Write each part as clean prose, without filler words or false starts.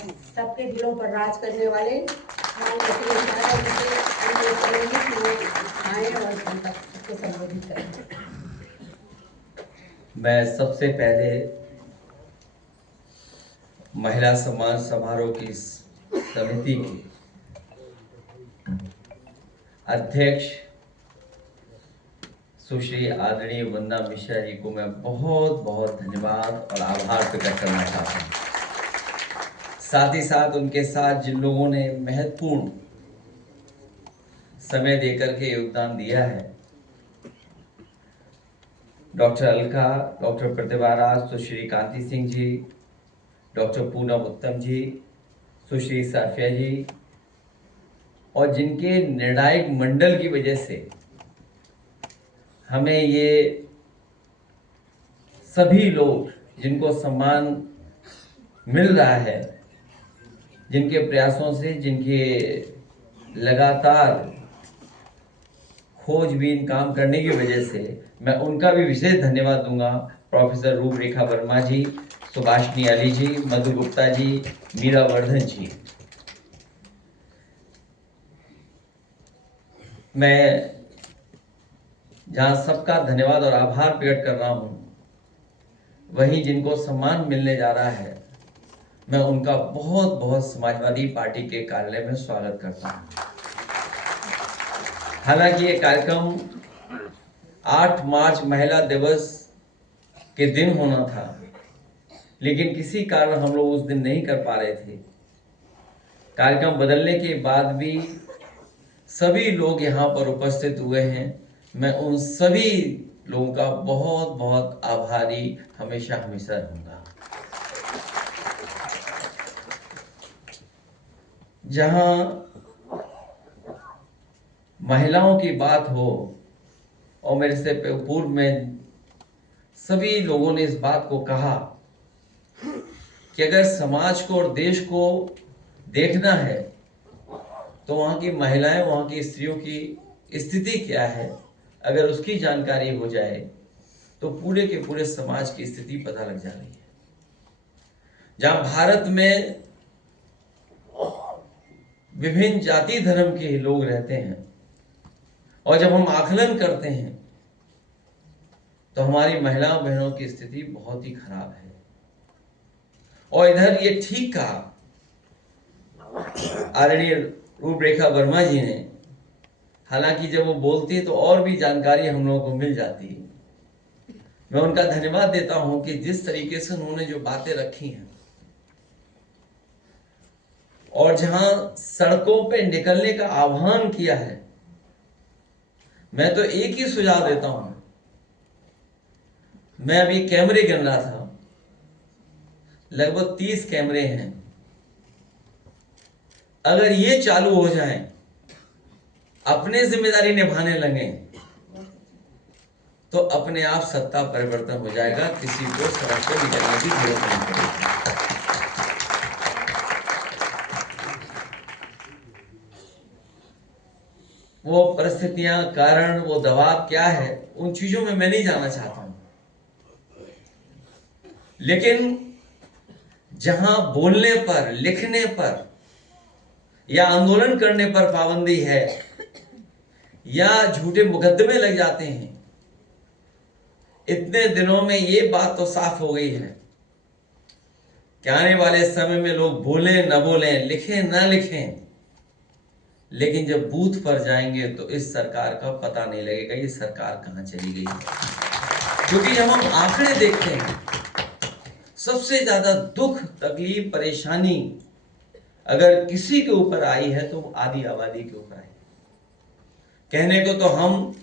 सबके दिलों पर राज करने वाले आए और सबको संबोधित करें। मैं सबसे पहले महिला सम्मान समारोह की समिति की अध्यक्ष सुश्री आदरणीय वंदना मिश्रा जी को मैं बहुत बहुत धन्यवाद और आभार प्रकट करना चाहता हूँ। साथ ही साथ उनके साथ जिन लोगों ने महत्वपूर्ण समय देकर के योगदान दिया है, डॉक्टर अलका, डॉक्टर प्रतिभा राज, सुश्री कांति सिंह जी, डॉक्टर पूनम उत्तम जी, सुश्री साफिया जी, और जिनके निर्णायक मंडल की वजह से हमें ये सभी लोग जिनको सम्मान मिल रहा है, जिनके प्रयासों से, जिनके लगातार खोजबीन काम करने की वजह से, मैं उनका भी विशेष धन्यवाद दूंगा। प्रोफेसर रूपरेखा वर्मा जी, सुभाषिनी अली जी, मधु गुप्ता जी, मीरा वर्धन जी। मैं जहां सबका धन्यवाद और आभार प्रकट कर रहा हूं, वहीं जिनको सम्मान मिलने जा रहा है, मैं उनका बहुत बहुत समाजवादी पार्टी के कार्यालय में स्वागत करता हूं। हालांकि ये कार्यक्रम 8 मार्च महिला दिवस के दिन होना था, लेकिन किसी कारण हम लोग उस दिन नहीं कर पा रहे थे। कार्यक्रम बदलने के बाद भी सभी लोग यहाँ पर उपस्थित हुए हैं। मैं उन सभी लोगों का बहुत बहुत आभारी हमेशा हमेशा रहूंगा। जहां महिलाओं की बात हो, और मेरे से पूर्व में सभी लोगों ने इस बात को कहा कि अगर समाज को और देश को देखना है तो वहां की महिलाएं, वहां की स्त्रियों की स्थिति क्या है, अगर उसकी जानकारी हो जाए तो पूरे के पूरे समाज की स्थिति पता लग जा रही है। जहां भारत में विभिन्न जाति धर्म के लोग रहते हैं, और जब हम आकलन करते हैं तो हमारी महिला बहनों की स्थिति बहुत ही खराब है। और इधर ये ठीक कहा आदरणीय रूपरेखा वर्मा जी ने, हालांकि जब वो बोलती है तो और भी जानकारी हम लोगों को मिल जाती है। मैं उनका धन्यवाद देता हूं कि जिस तरीके से उन्होंने जो बातें रखी हैं, और जहां सड़कों पे निकलने का आह्वान किया है, मैं तो एक ही सुझाव देता हूं। मैं अभी कैमरे गिन रहा था, लगभग 30 कैमरे हैं। अगर ये चालू हो जाएं, अपने जिम्मेदारी निभाने लगे, तो अपने आप सत्ता परिवर्तन हो जाएगा। किसी को सड़क पर निकलने की जरूरत नहीं पड़ेगी। वो परिस्थितियां, कारण, वो दबाव क्या है, उन चीजों में मैं नहीं जाना चाहता हूं। लेकिन जहां बोलने पर, लिखने पर या आंदोलन करने पर पाबंदी है, या झूठे मुकदमे लग जाते हैं, इतने दिनों में ये बात तो साफ हो गई है कि आने वाले समय में लोग बोलें न बोलें, लिखें न लिखें, लेकिन जब बूथ पर जाएंगे तो इस सरकार का पता नहीं लगेगा ये सरकार कहां चली गई है। क्योंकि जब हम आंकड़े देखते हैं, सबसे ज्यादा दुख, तकलीफ, परेशानी अगर किसी के ऊपर आई है तो आधी आबादी के ऊपर आई। कहने को तो हम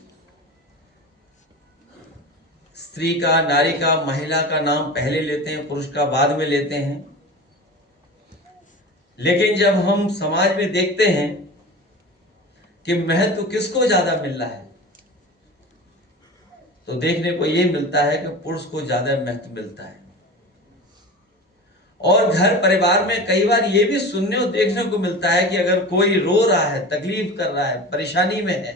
स्त्री का, नारी का, महिला का नाम पहले लेते हैं, पुरुष का बाद में लेते हैं, लेकिन जब हम समाज में देखते हैं कि महत्व किसको ज्यादा मिल रहा है, तो देखने को यह मिलता है कि पुरुष को ज्यादा महत्व मिलता है। और घर परिवार में कई बार यह भी सुनने और देखने को मिलता है कि अगर कोई रो रहा है, तकलीफ कर रहा है, परेशानी में है,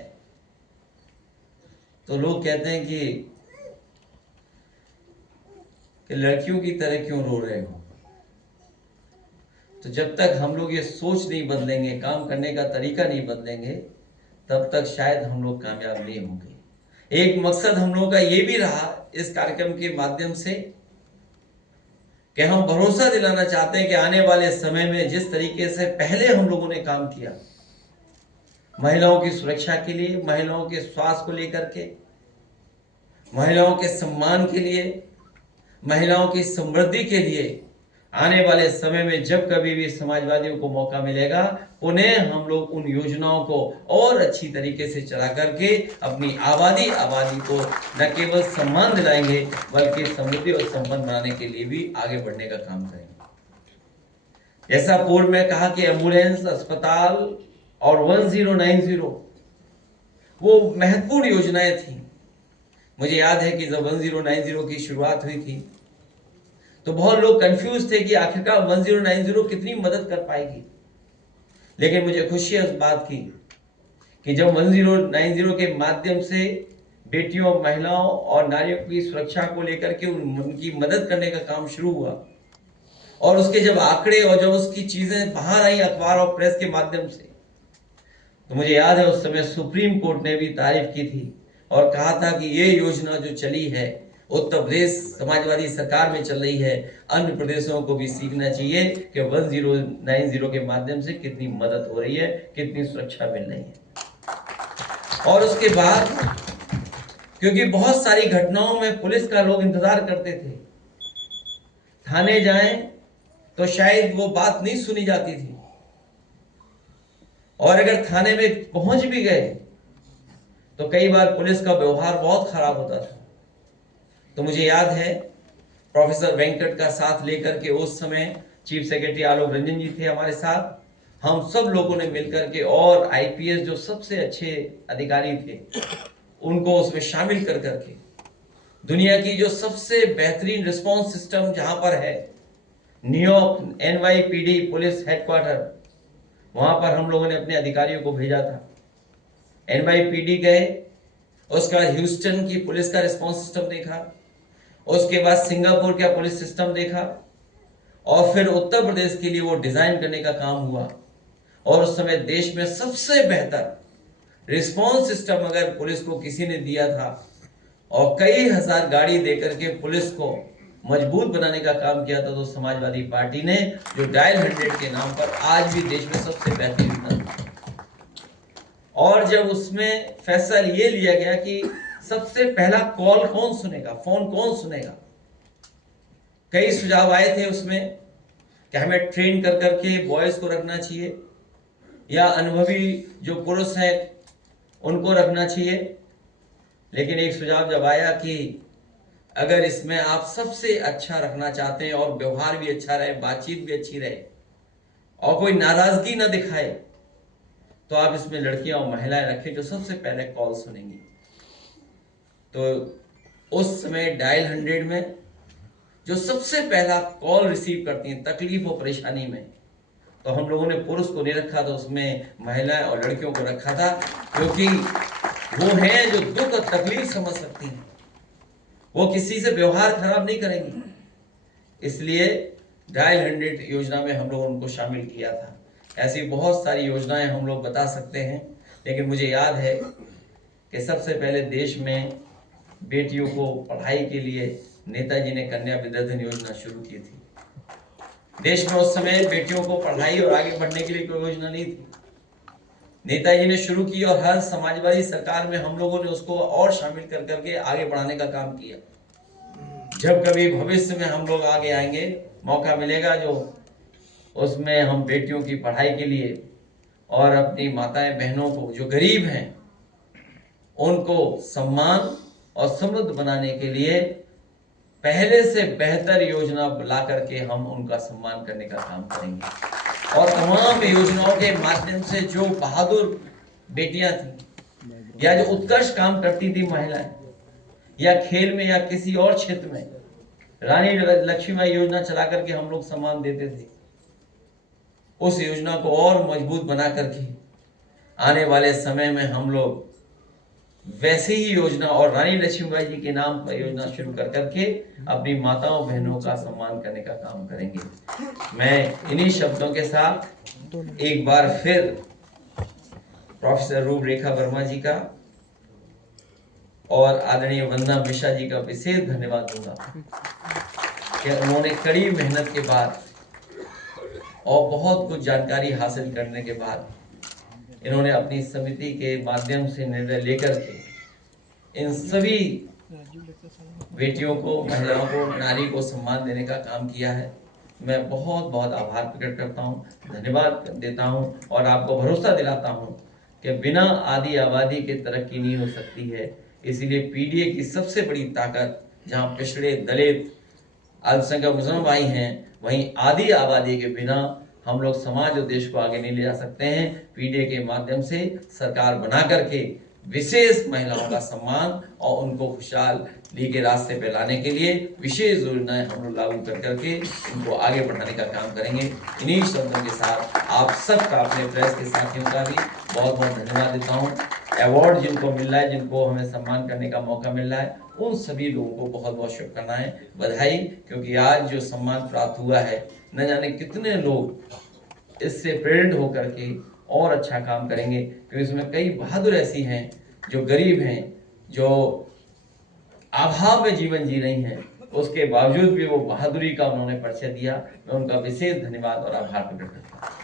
तो लोग कहते हैं कि लड़कियों की तरह क्यों रो रहे हो। तो जब तक हम लोग ये सोच नहीं बदलेंगे, काम करने का तरीका नहीं बदलेंगे, तब तक शायद हम लोग कामयाब नहीं होंगे। एक मकसद हम लोगों का ये भी रहा इस कार्यक्रम के माध्यम से कि हम भरोसा दिलाना चाहते हैं कि आने वाले समय में जिस तरीके से पहले हम लोगों ने काम किया, महिलाओं की सुरक्षा के लिए, महिलाओं के स्वास्थ्य को लेकर के, महिलाओं के सम्मान के लिए, महिलाओं की समृद्धि के लिए, आने वाले समय में जब कभी भी समाजवादियों को मौका मिलेगा, उन्हें हम लोग उन योजनाओं को और अच्छी तरीके से चला करके अपनी आबादी को न केवल सम्मान दिलाएंगे बल्कि समृद्धि और संपन्न बनाने के लिए भी आगे बढ़ने का काम करेंगे। जैसा पूर्व में कहा कि एम्बुलेंस, अस्पताल और 1090 वो महत्वपूर्ण योजनाएं थी। मुझे याद है कि जब 1090 की शुरुआत हुई थी तो बहुत लोग कंफ्यूज थे कि आखिरकार 1090 कितनी मदद कर पाएगी। लेकिन मुझे खुशी है इस बात की कि जब 1090 के माध्यम से बेटियों, महिलाओं और नारियों की सुरक्षा को लेकर के उनकी मदद करने का काम शुरू हुआ और उसके जब आंकड़े और जब उसकी चीजें बाहर आई अखबार और प्रेस के माध्यम से, तो मुझे याद है उस समय सुप्रीम कोर्ट ने भी तारीफ की थी और कहा था कि ये योजना जो चली है उत्तर प्रदेश समाजवादी सरकार में चल रही है, अन्य प्रदेशों को भी सीखना चाहिए कि 1090 के माध्यम से कितनी मदद हो रही है, कितनी सुरक्षा मिल रही है। और उसके बाद क्योंकि बहुत सारी घटनाओं में पुलिस का लोग इंतजार करते थे, थाने जाएं तो शायद वो बात नहीं सुनी जाती थी, और अगर थाने में पहुंच भी गए तो कई बार पुलिस का व्यवहार बहुत खराब होता था। तो मुझे याद है प्रोफेसर वेंकट का साथ लेकर के उस समय चीफ सेक्रेटरी आलोक रंजन जी थे हमारे साथ, हम सब लोगों ने मिलकर के और आईपीएस जो सबसे अच्छे अधिकारी थे उनको उसमें शामिल कर करके दुनिया की जो सबसे बेहतरीन रिस्पांस सिस्टम जहां पर है, न्यूयॉर्क NYPD पुलिस हेडक्वार्टर, वहां पर हम लोगों ने अपने अधिकारियों को भेजा था। NYPD गए, उसके बाद ह्यूस्टन की पुलिस का रिस्पांस सिस्टम देखा, उसके बाद सिंगापुर का पुलिस सिस्टम देखा और फिर उत्तर प्रदेश के लिए वो डिजाइन करने का काम हुआ। और उस समय देश में सबसे बेहतर रिस्पांस सिस्टम अगर पुलिस को किसी ने दिया था और कई हजार गाड़ी देकर के पुलिस को मजबूत बनाने का काम किया था, तो समाजवादी पार्टी ने, जो डायल 100 के नाम पर आज भी देश में सबसे बेहतरीन था। और जब उसमें फैसला ये लिया गया कि सबसे पहला कॉल कौन सुनेगा, फोन कौन सुनेगा, कई सुझाव आए थे उसमें कि हमें ट्रेन कर करके बॉयज को रखना चाहिए या अनुभवी जो पुरुष हैं उनको रखना चाहिए। लेकिन एक सुझाव जब आया कि अगर इसमें आप सबसे अच्छा रखना चाहते हैं और व्यवहार भी अच्छा रहे, बातचीत भी अच्छी रहे और कोई नाराजगी ना दिखाए, तो आप इसमें लड़कियां और महिलाएं रखें जो सबसे पहले कॉल सुनेंगी। तो उस समय डायल 100 में जो सबसे पहला कॉल रिसीव करती हैं तकलीफ और परेशानी में, तो हम लोगों ने पुरुष को नहीं रखा था, उसमें महिलाएं और लड़कियों को रखा था, क्योंकि वो हैं जो दुख और तकलीफ समझ सकती हैं, वो किसी से व्यवहार खराब नहीं करेंगी। इसलिए डायल 100 योजना में हम लोगों ने उनको शामिल किया था। ऐसी बहुत सारी योजनाएं हम लोग बता सकते हैं, लेकिन मुझे याद है कि सबसे पहले देश में बेटियों को पढ़ाई के लिए नेताजी ने कन्या विद्याधन योजना शुरू की थी। देश में उस समय बेटियों को पढ़ाई और आगे बढ़ने के लिए कोई योजना नहीं थी, नेताजी ने शुरू की और हर समाजवादी सरकार में हम लोगों ने उसको और शामिल कर करके आगे बढ़ाने का काम किया। जब कभी भविष्य में हम लोग आगे आएंगे, मौका मिलेगा जो उसमें हम बेटियों की पढ़ाई के लिए और अपनी माताएं बहनों को जो गरीब हैं उनको सम्मान और समृद्ध बनाने के लिए पहले से बेहतर योजना ला करके हम उनका सम्मान करने का काम करेंगे। और तमाम योजनाओं के माध्यम से जो बहादुर बेटियां थी या जो उत्कृष्ट काम करती थी महिलाएं, या खेल में या किसी और क्षेत्र में, रानी लक्ष्मीबाई योजना चला करके हम लोग सम्मान देते थे। उस योजना को और मजबूत बना करके आने वाले समय में हम लोग वैसे ही योजना और रानी लक्ष्मीबाई जी के नाम पर योजना शुरू कर करके अपनी माताओं बहनों का सम्मान करने का काम करेंगे। मैं इन्हीं शब्दों के साथ एक बार फिर प्रोफेसर रूपरेखा वर्मा जी का और आदरणीय वंदना मिश्रा जी का विशेष धन्यवाद दूंगा कि उन्होंने कड़ी मेहनत के बाद और बहुत कुछ जानकारी हासिल करने के बाद इन्होंने अपनी समिति के माध्यम से निर्णय लेकर के इन सभी बेटियों को, महिलाओं को, नारी को सम्मान देने का काम किया है। मैं बहुत बहुत आभार प्रकट करता हूँ, धन्यवाद देता हूँ और आपको भरोसा दिलाता हूँ कि बिना आदि आबादी के तरक्की नहीं हो सकती है। इसीलिए पीडीए की सबसे बड़ी ताकत, जहाँ पिछड़े, दलित, अल्पसंख्यक मुसलमान भाई हैं, वहीं आदि आबादी के बिना हम लोग समाज और देश को आगे नहीं ले जा सकते हैं। पीडीए के माध्यम से सरकार बना करके विशेष महिलाओं का सम्मान और उनको खुशहाली के रास्ते पे लाने के लिए विशेष योजनाएं हम लोग लागू कर करके उनको आगे बढ़ाने का काम करेंगे। इन्हीं शब्दों के साथ आप सबका, अपने प्रेस के साथियों का भी बहुत बहुत धन्यवाद देता हूँ। अवार्ड जिनको मिल रहा है, जिनको हमें सम्मान करने का मौका मिल रहा है, उन सभी लोगों को बहुत बहुत शुभकामनाएं, बधाई, क्योंकि आज जो सम्मान प्राप्त हुआ है, न जाने कितने लोग इससे प्रेरित होकर के और अच्छा काम करेंगे। क्योंकि इसमें कई बहादुर ऐसी हैं जो गरीब हैं, जो अभाव में जीवन जी रही हैं, उसके बावजूद भी वो बहादुरी का उन्होंने परिचय दिया। मैं उनका विशेष धन्यवाद और आभार प्रकट करता हूँ।